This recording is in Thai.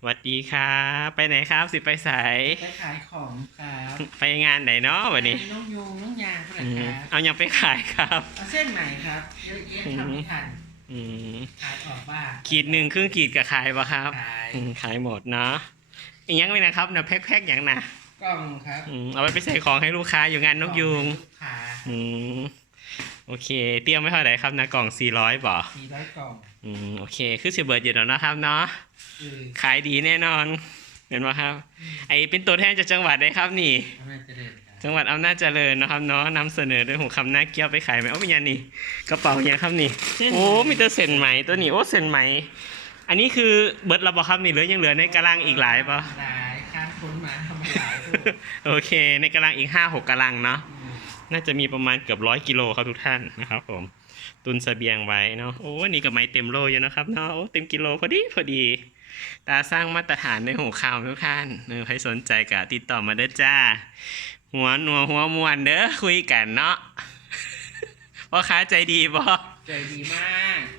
สวัสดีครับ ไปไหนครับสิไปใสไปขายของครับไปงานไหนเนาะวันนี้น้องยูงน้องยางคนอืละมครับเอายังไปขายครับเอาเส้นใหม่ครับเยอะแยะทำไม่ทันอืมขายออกบ้างขีดหนึ่งครึ่งขีดกับขายปะครับขายอืมขายหมดเนาะอีกอยังไม่นะครับนะแพ็คๆอย่างน่ะกล่องครับอืมเอาไปไปใส่ของให้ลูกค้าอยู่งานนกยูงลูกค้าอืม โอเค เตรียมไว้เท่าไหร่ครับนะกล่อง400บ่สี่ร้อยกล่องอืมโอเคคือสิเบิร์ดอยู่แล้วนะครับเนาะคือขายดีแน่นอนเห็นไหมครับ ไอเป็นตัวแทนจากจังหวัดเลยครับนี่อำนาจเจริญครับจังหวัดอำนาจเจริญนะครับเนาะนำเสนอด้วยหูคำหน้าเกี้ยวไปขายไหมโอ้เป็นยังนี่กระเป๋ายังครับนี่โอ้มีแต่เส้นไหมตัวนี้โอ้เส้นไหมอันนี้คือเบิร์ดระบอครับนี่เหลือยังเหลือในกระลังอีกหลายปะหลายค้างค้นมาทำมาหลายตู้โอเค ในกระลังอีกห้าหกกระลังเนาะอืม น่าจะมีประมาณเกือบร้อยกิโลครับทุกท่านนะครับผม ตุนเสบียงไว้เนาะโอ้นี่กับไม้เต็มโลอยู่นะครับเนาะโอ้เต็มกิโลพอดีพอดี ตาสร้างมาตรฐานในหูข่าวทุกท่านเออใครสนใจก็ติดต่อมาเด้อจ้า หัวหนัวหัวมวนเด้อคุยกันเนาะพ่อค้าใจดีบ่ใจดีมาก